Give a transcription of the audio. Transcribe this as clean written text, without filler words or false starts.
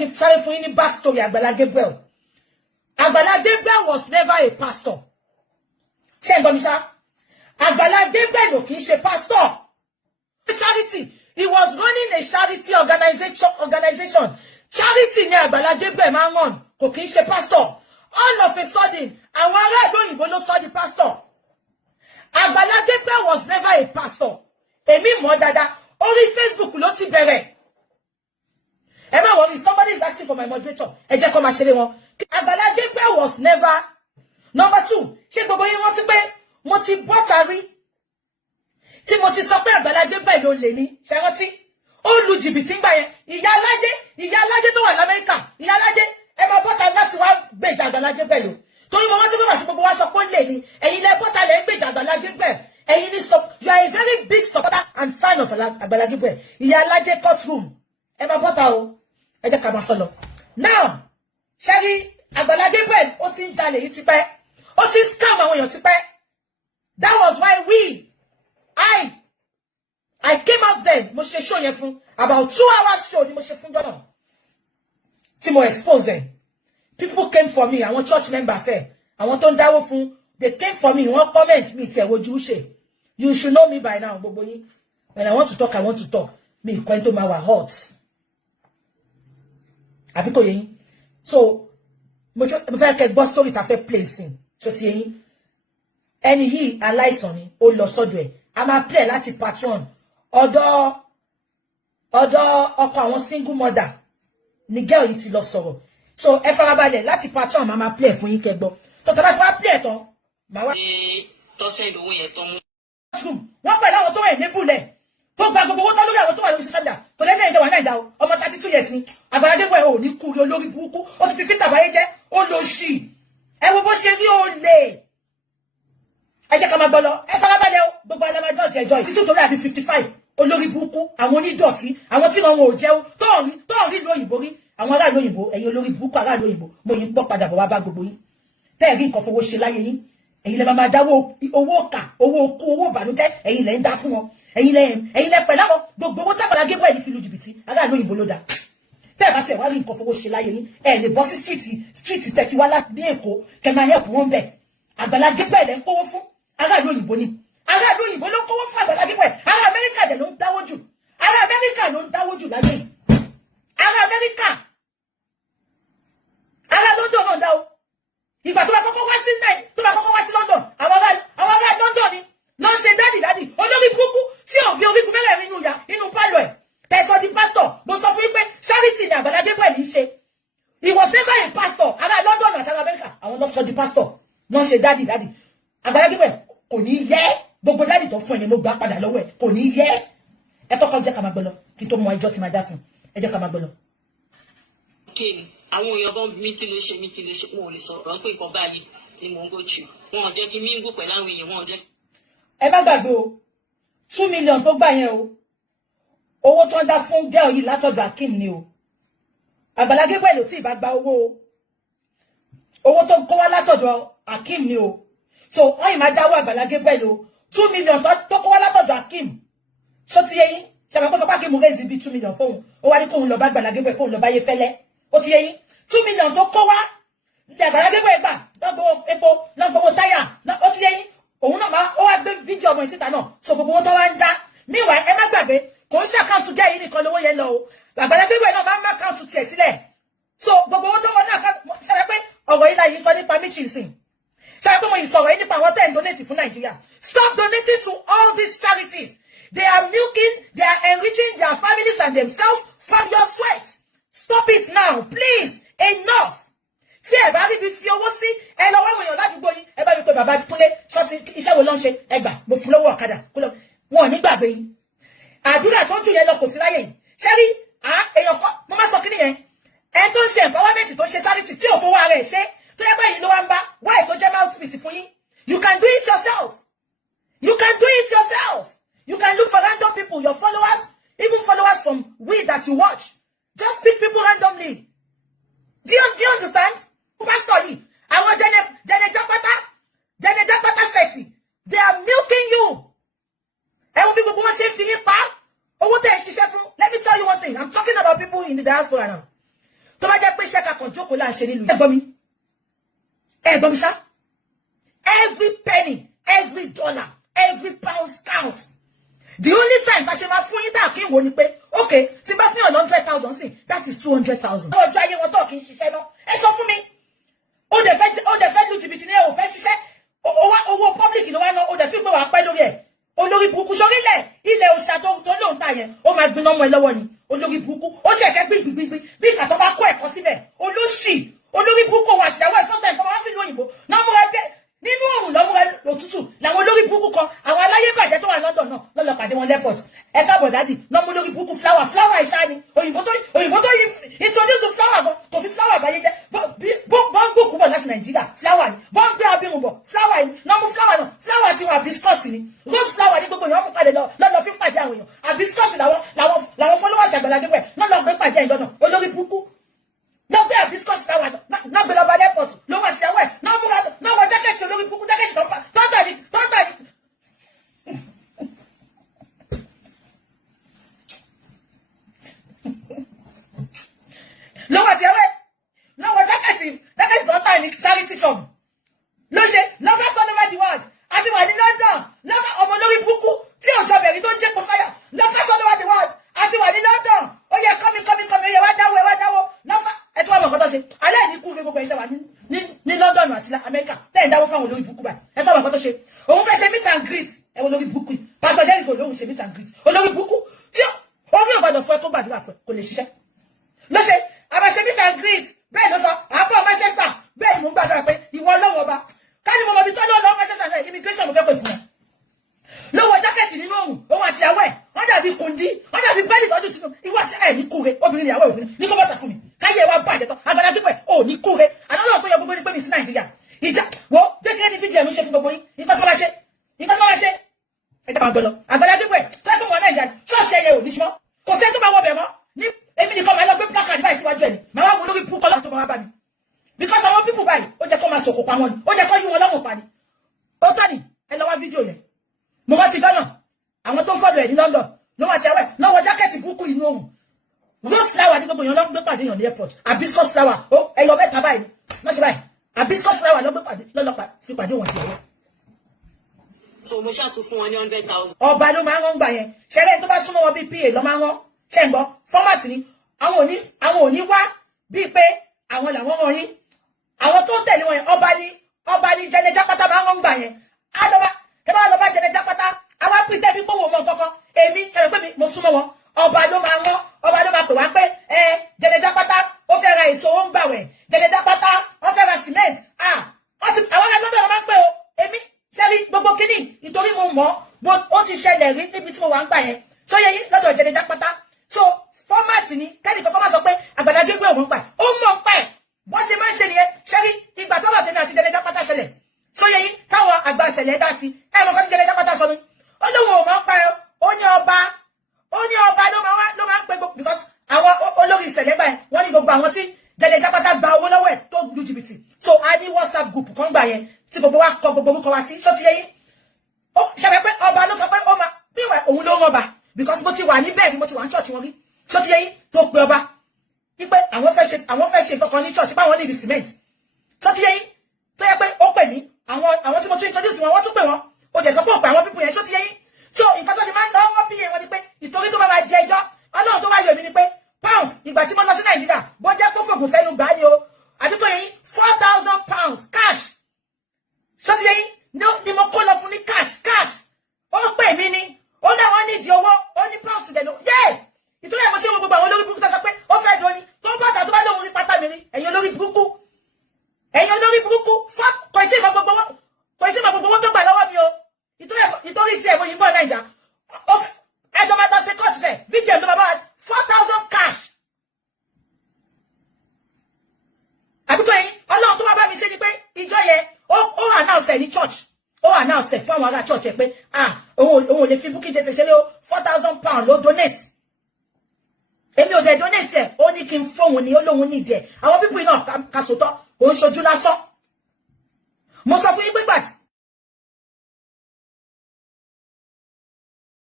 kí n sáré fún yín ní backstory Agbala Gabriel. Agbala Gabriel was never a pastor. Ṣé ń gbọ́ mi ṣá? Agbala Gabriel ò kì í ṣe pastor. Charity. He was running a charity organization. Charity ni Agbala Gabriel máa ń run. Kò kì í ṣe pastor. All of a sudden, àwọn ará ìlú òyìnbó ló sọ di pastor. Agbala Gabriel was never a pastor. Èmi mọ̀ dáadáa. Orí Facebook ló ti bẹ̀rẹ̀. Ẹ má worry, somebody is asking for my moderator. Ẹ jẹ́ kó máa ṣeré wọn. Agbala Gabriel was never. Number 2, ṣé gbogbo yín rántí pé mo ti bọ́ta rí tí mo ti sọ pé Agbala Gabriel ló lè ní. Ṣé rántí? Ó lu jìbìtì ńgbà yẹn. Ìyá Alájé tó wà l'Amẹ́ríkà. Ìyá Alájé ẹ máa bọ́ta láti wá gbèjà Agbala Gabriel lò. Torí mo rántí pé màá sí gbogbo wa sọ pé ó lè ní. Ẹ̀yin lẹ bọ́ta lẹ ń gbèjà Agbala Gabriel. Ẹ̀yin ní you are a very big supporter and fan of Agbala Gabriel. Ìyá Alájé courtroom. Ẹ máa bọ́ta o. Ẹ jẹ́ ká máa sọ lọ. Now, ṣẹ́rí Agbala Gabriel ó ti ń jalè yìí tipẹ́. Ó ti scam àwọn èèyàn tipẹ́. That was why I came out then. Mo ṣe show yẹn fún. About 2 hours show ni mo ṣe fún jọ́nà. Tí mo expose them. People came for me. Àwọn church members ẹ̀. Àwọn tó ń dáwó fún. They came for me. Wọ́n comment mi tí ẹ wojú ṣe. You should know me by now, gbogbo yín. When I want to talk, I want to talk. Mi ìkọ́ tó máa wà hot. Àbí kò yé yín. So, mo fẹ́ kẹ́ gbọ́ story ta fẹ́ play sin. So ti yé yín. Ẹni yìí aláìsàn ni ó lọ sọ́dọ̀ ẹ̀. A máa play láti part 1. Ọ̀dọ̀ ọkọ àwọn single mother ni girl yìí ti lọ sọ̀rọ̀. So ẹ farabalẹ̀ láti part 1 máa play fún yín kẹ́ gbọ́. So tá bá ti wá play tán, máa wá tó send owó yẹn tó mú. Wọ́n pẹ̀lú àwọn tó wà enable tó gba gbogbo owó tó lórí àwọn tó wà lórí social media. Kò lẹ́sẹ̀ ìjọba náà ìjà o. Ọmọ 32 years ni. Agbala Gabriel ò ní kú olórí burúkú. Ó ti fi fítà báyé jẹ́. Ó lọ ṣì. Ẹ wo bó ṣe rí olè. Ẹ jẹ́ ká máa gbọ́ lọ. Ẹ farabalẹ̀ o. Gbogbo alamajọ́ jẹjọ́ títí torí àbí 55. Olórí burúkú. Àwọn onídọ̀tí. Àwọn tí wọn ò jẹun. Tọ́ọ̀rí ìlú òyìnbó rí. Àwọn ará ìlú òyìnbó. Ẹ̀yin olórí burúkú ará ìlú òyìnbó. Mo yín pọ̀ padà bọ̀ wá bá gbogbo yín. Tẹ́ẹ̀rí nǹkan fowó ṣe láyé yín. Ẹ̀yin lẹ máa dáwó owó ọ̀kà, owó okú, owó ìbànújẹ́. Ẹ̀yin lẹ ń dá fún wọn. Ẹ̀yin lẹ pẹ̀lú àwọn gbogbo owó t'Agbala Gabriel ní fi lu jìbìtì. Ará ìlú òyìnbó ló dá. Tẹ́ẹ̀ bá tiẹ̀ wá rí nǹkan fowó ṣe láyé yín. Ẹ lè bọ́ sí street tẹ̀tí wá ní Èkó. Kẹ máa help wọn bẹ̀. Agbala Gabriel lẹ ń kówó fún. Ará ìlú òyìnbó ni. Ará ìlú òyìnbó ló ń kówó fún Agbala Gabriel. Ará Amẹ́ríkà dẹ̀ ló ń dáwó jù. Ará Amẹ́ríkà ló ń dáwó jù láyé yìí. Ará Amẹ́ríkà. Ará London náà dáwó. Ìgbà tó bá kọ́kọ́ wá sí London, àwọn ará London ni ló ń ṣe dádì olórí burúkú tí ò gé orígun mẹ́rẹ̀ẹ̀rin nínú pálọ̀ ẹ̀. Tẹ̀sán di pastor. Mo sọ fún yín pé charity ni Agbala Gabriel ń ṣe. He was never a pastor. Ará London àti ará Amẹ́ríkà àwọn ló sọ di pastor. Wọ́n ṣe dádì. Agbala Gabriel kò ní yẹ. Gbogbo dádì tó fún ẹ̀yẹn ló gbà padà lọ́wọ́ ẹ̀. Kò ní yẹ. Ẹ kọ́kọ́ jẹ́ ká máa gbọ́ lọ kí tó mọ ẹjọ́ tí máa dá fún. Ẹ jẹ́ ká máa gbọ́ lọ. Àwọn èèyàn gan mi kí ló ṣe wọn ò lè sọ̀rọ̀ pé nǹkan báyìí ni mò ń go through. Wọn ò jẹ́ kí mi ń gò pẹ̀lú àwọn èèyàn, wọn ò jẹ́. Ẹ má gbàgbé o 2 million tó gbà yẹn o. Owó tó ń dá fún girl yìí látọ̀dọ̀ Akeem ni o. Agbala Gabriel ò tí ì bá gba owó o. Owó tó kó wá látọ̀dọ̀ Akeem ni o. So wọ́n yìí máa dáwọ́ Agbala Gabriel o. 2 million tó kó wá látọ̀dọ̀ Akeem. Ṣó ti yé yín? Ṣé àwọn kó sọ pé Akeem raise bí 2 million fóun. Ó wá ní kóun lọ bá Agbala Gabriel kóun lọ bá yé fẹ́lẹ́. Ó ti yé yín? 2 million tó kó wá. Ní Agbala Gabriel gbà lọ́gbọ̀wọ́ epo lọ́gbọ̀wọ́ táyà. Ó ti yé yín? Òun náà máa ó wá gbé fídíò ọmọ ìsíta náà. So gbogbo owó tó wá ń dá. Meanwhile, ẹ má gbàgbé kò ń ṣe àkáǹtù gẹ́ yìí nìkan lówó yẹn lọ o. Agbala Gabriel náà máa ń má àkáǹtù tiẹ̀ sílẹ̀. So gbogbo owó tó wọ́n náà ṣàlẹ́ pé ọ̀rọ̀ yìí la yìí sọ nípa Mitchinson. Ṣàlẹ́ pé mo yìí sọ̀rọ̀ yìí nípa àwọn tẹ́ ń donate fún Nàìjíríà. Stop donating to all these charities. They are enriching their families and themselves from your sweat. Stop it now, please. Enough. Tí ẹ bá rí bí fi owó sí, ẹ lọ wá wọ̀nyàn ládùúgbò yín, ẹ bá rí pé bàbá Kúnlé ṣọ́ọ̀tì iṣẹ́ wo ló ń ṣe, ẹ gbà, mo fún lọ́wọ́ ọ̀kadà, kúlọ̀, wọn ò ní gbàgbé yín. Àdúrà tó jù yẹn lọ kò sí láyé yìí. Ṣé rí, èèyàn kọ́, mo máa sọ kí nìyẹn. Ẹ tó ń ṣe empowerment tó ṣe charity tí ò fowó ara ẹ̀ ṣe, tó yẹ báyìí ló wá ń bá, why tó jẹ́ mouthpiece fún yín? You can do it yourself. You can do it yourself. You can look for random people, your followers, even followers from we that you watch. Just pick people randomly. Do you understand? Pastor yìí, àwọn Jene Japata seti, they are milking you. Ẹ wo bí gbogbo wọn ṣe ń fi yín pa. Owó tẹ́ ẹ ṣiṣẹ́ fún. Let me tell you one thing. I'm talking about people in the diaspora now. tó bá jẹ́ pé iṣẹ́ kakàn jókòó là ń ṣe nílùú ẹ gbọ́ mi ṣá every penny every dollar every pound count. The only time I ṣe máa fún yín dà kí n wò ni pé okay tí bá fún yàn 100,000 sí that is 200,000. ọjọ́ ayé wọn tó kì í ṣiṣẹ́ náà ẹ sọ fún mi ó dẹ̀ fẹ́ lu jìbìtì ní ẹ ò fẹ́ ṣiṣẹ́ owó public ló wá ná ó dẹ̀ fi gbé wàá pẹ́ lórí ẹ̀ olórí burúkú sórí ilẹ̀ òṣà tó lóun ta yẹn ó máa gbiná mọ́ ẹ lọ́wọ́ ni olórí burúkú ó ṣẹ̀kẹ́ gbígbígbí bí ìkà tó bá kó ẹ̀kọ́ síbẹ̀ olóṣì olórí burúkú wà sí àwọn ìfọ́sẹ̀ tó wá sí ìlú òyìnbó náà múra bẹ́ẹ̀ nínú òrùn lọ́múra òtútù làwọn olórí burúkú kan àwọn aláyébàjẹ́ tó wà London náà lọ́lọ́ pàdé wọn airport ẹ káàbọ̀ dádì lọ́mú olórí burúkú flower ìṣá ni òyìnbó tó introduce flower gan kò fi flower báyé jẹ́ bọ́n gbòkú bọ̀ láti Nàìjíríà flower ni bọ́n gbé abirùn bọ̀ flower ni lọ́mú flower náà flower ti wà hibiscus ni rose flower ni gbogbo èèyàn mú padà lọ́lọ́ fi pàdé àwọn èèyàn hibiscus làwọn followers Àgbàlá Gabriel lọ́lọ́ gbé pàdé ẹ̀yọ́ náà olórí burúkú náà gbé hibiscus flower náà gbé lọ́ba airport ló wà sí ẹwẹ́ náà wọ jákẹ́sì olórí burúkú jákẹ́sì tọ́tà ni lọ́wọ́ ti ẹwẹ́ lọ́wọ́ jákẹ́sì tọ́tà ni charity shop ló ṣe lọ́fẹ́ all over the world àti wà ní London lọ́fẹ́ ọmọ olórí burúkú tí òjò bẹ̀rẹ̀ tó ń jẹ́ kó sáyà lọ́fẹ́ all over the world àti wà ní London ó yẹ kọ́mi ó yẹ wá dáwó lọ́fẹ́ ẹ tí wọ́n mọ̀ kọ́ tó ṣe alẹ́ ní kú gbogbo ẹ̀ṣẹ̀ wà ní London àti Amẹ́ríkà lẹ́yìn dáwó fáwọn olórí burúkú báyìí ẹ sọ mọ̀ kọ́ tó ṣe òun fẹ́ ṣe meet and greet ẹ olórí burúkú yìí Pastor Jericho lóhun ṣe meet and greet olórí burúkú tí orí ògbàdàn fún ẹ tó gbàdúrà fún ẹ kò lè ṣiṣẹ́ lọ́ṣẹ́ àbàṣe meet and greet bẹ́ẹ̀ ló sọ àbọ̀ Manchester bẹ́ẹ̀ ni mo ń gbàdúrà pé ìwọ lọ́wọ́ ọba káni mo mọ̀ bí tó lọ́wọ́ Manchester náà immigration mo fẹ́ pè fún ẹ lọ́wọ́ jákẹ́ẹ̀tì nínú òun òun àti àwẹ̀ wọ́n dàbí kùndí wọ́n dàbí bẹ́ẹ̀lì tọ́jú sínú ìwọ àti ẹ̀ ní kúre obìnrin ìyàwó òbí ní kó bọ́ta fún mi káyé wa bàjẹ́ tán Àgbàlá Gabriel ò ní kúre àdánwò tó yẹ gbogbo ní pé mi sí Nàìjíríà ìjà wo kékeré ní fídíò mi ṣe fún gbogbo yín nǹkan tó máa ṣe ẹ jẹ́ máa gbọ́ lọ Àgbàlá Gabriel tó ẹkún wọn Nàìjíríà ṣọ́ọ̀ṣì ẹyẹ ò ní ṣe mọ́ kò sẹ́ni tó máa wọ bẹ̀ mọ́ ní èmi nìkan máa lọ gbé plákà àdìbáyìí síwájú ẹ̀ ni màá wá mú lórí púpọ̀ lọ́wọ́ tó máa bá mi because àwọn pípù báyìí ó jẹ́ kó máa sòkò pa wọn ni ó jẹ́ kó yí wọn lọ́wọ́ pa ni ó tọ́ ni ẹ lọ wá fídíò yẹn mo wá ti dọ́nà àwọn tó ń fọ́dọ̀ ẹ̀ ní London ló wá ti ẹwẹ́ lọ́wọ́ jákẹ́ẹ̀tì burúkú inú òun rose flower ní gbogbo èèyàn lọ́gbé pàdé èèyàn ní airport hibiscus flower ó ẹyọ mẹ́ta báyìí lọ́ ṣe báyìí hibiscus flower lọ́gbé pàdé lọ́lọ́pàá fi pàdé òun àti ẹ̀wọ́. so mo ṣàtún fún wọn ní 100,000. ọba ló máa ń rán gbà yẹn ṣẹlẹ̀ tó bá súnmọ́ wọn bíi pa lọ́ máa ń rán ṣẹ́ ń gbọ́ fọ́màtì ni àwọn ò ní wá bíi pé àwọn làwọn rán yín àwọn tó ń tẹ̀lé wọn yẹn ọba ní Jẹnẹ Jápátá máa ń rán gbà yẹn lọ́ba Jẹnẹ Jápátá àwa pín tẹ́bí pé wò mọ́ kankan èmi ṣẹlẹ̀ pé mo súnmọ́ wọn ọba ló máa rán ọba ló máa pè wá pé Jẹnẹ Jápátá ó fẹ́ ra èso ó ń gbàwẹ̀ Jẹnẹ Jápátá ó fẹ́ ra cement àwọn ará lọ́dọ̀ máa ń pè o èmi ṣẹ́rí gbogbo kínní nítorí mo mọ̀ ó ti ṣẹlẹ̀ rí níbi tí mo wà ń gbà yẹn tó yẹ yín lọ́dọ̀ Jẹnẹ Jápátá so fọ́màtì ni kẹ́ni kọ́kọ́ máa sọ pé Àgbàlá Gabriel òun ń pa ẹ̀ ó mọ̀ ń pa ẹ̀ wọ́n ṣe máa ń ṣe nìyẹn ṣẹ́rí ìgbà tọ́lọ̀ tèmi àti Jẹnẹ Jápátá ṣẹlẹ̀ tó yẹ yín táwọn àgbà ṣẹlẹ̀ dá sí ẹ̀ mọ̀ kọ́ sí Jẹnẹ Jápátá sọ ni ó lóun ò máa ń pa ẹ̀ ó ní ọba ló máa ń pè gbogbo because àwọn olórí ìṣẹ̀lẹ̀ gbà yẹn wọ́n ní gbogbo àwọn tí Jẹnẹ Jápátá gba owó lọ́wọ́ ẹ̀ tó lu jìbìtì so a ní WhatsApp group kan gbà yẹn tí gbogbo wa kọ gbogbo orúkọ wa sí ṣó ti yẹ yín ó ṣàbẹ̀ pé ọba ló sọ pé ó máa bí ìwà òun ló ń ọba because mo ti wà níbẹ̀ mo ti wà ní church wọn rí ṣó ti yẹ yín tó pe ọba wípé àwọn fẹ́ ṣe kankan ní church báwọn ní the cement ṣó ti yẹ yín tó yẹ pé ó pè mí àwọn tí mo tún introduce wọn wọ́n tún pè wọ́n ó jẹ́ sọ pé ó pè àwọn pípù yẹn ṣó ti yẹ yín so nǹkan tó ṣe máa ń lọ wọ́n bí yẹn wọn ni pé ìtorí tó bá máa jẹ ẹjọ́ ọlọ́run tó wá yọ mí ni pé pounds ìgbà tí mo lọ sí Nàìjíríà bó jẹ́ kó fògùn fẹ́nu gbà ni o àdúgbò yẹn 4,000 pounds cash ṣó ti yẹ yín ni mo kó lọ fún ní cash ó pè mí ni ó náà wọ́n nídìí owó ó ní pounds dẹ̀ lọ yes ìtòrí ẹ̀ mo ṣe wọn gbogbo àwọn olórí burúkú tó sọ pé ó fẹ́ dùn ni tó ń bàtà tó bá lóun rí pátá mi rí ẹ̀yin olórí burúkú kò tí ì mọ gbogbo wọn tó gbà lọ́wọ́ mi o ìtorí tí ẹ̀ mo yìí ń bọ̀ Nàìjà ẹjọ́ máa tán ṣe kọ́ọ̀tù fẹ́ fídíò tó bá bá 4,000 cash àbíkọ́ yìí ọlọ́run tó wá bá mi ṣe ni pé ìjọ yẹn ó announce ní church ó announce fún àwọn ará church ẹ pé òun ò lè fi Bukky Jesse ṣe lé o 4,000 pounds ló donate èmi ò dẹ̀ donate ẹ̀ ó ní kí n fóun ni ó lóun ní ìdí ẹ̀ àwọn pípù náà kàṣòtọ́ òun ṣojú lásán mo sọ fún yín pé gbàtí